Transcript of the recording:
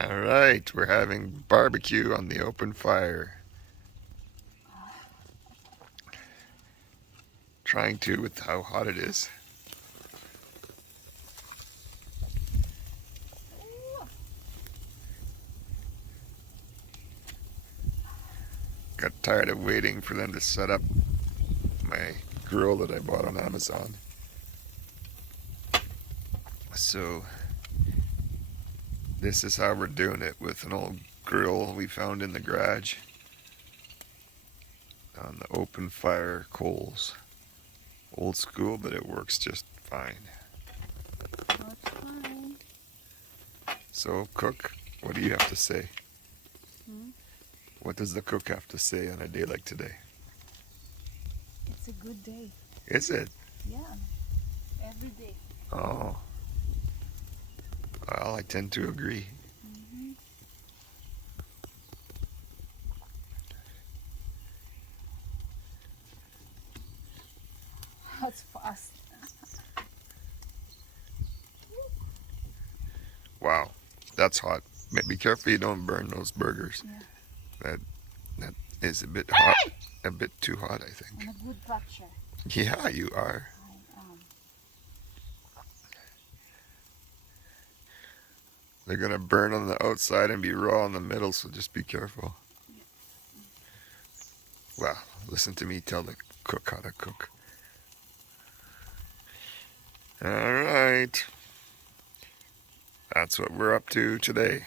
All right, we're having barbecue on the open fire. Trying to with how hot it is. Got tired of waiting for them to set up my grill that I bought on Amazon. So this is how we're doing it with an old grill we found in the garage on the open fire coals. Old school, but it works just fine. That's fine. So, cook, what do you have to say? Hmm? What does the cook have to say on a day like today? It's a good day. Is it? Yeah, every day. Oh, well, I tend to agree. Mm-hmm. That's fast. Wow, that's hot. Be careful you don't burn those burgers. Yeah. That that is a bit hot, a bit too hot, I think. I'm a good catcher. Yeah, you are. I am. They're gonna burn on the outside and be raw in the middle, so just be careful. Well, listen to me tell the cook how to cook. All right, that's what we're up to today.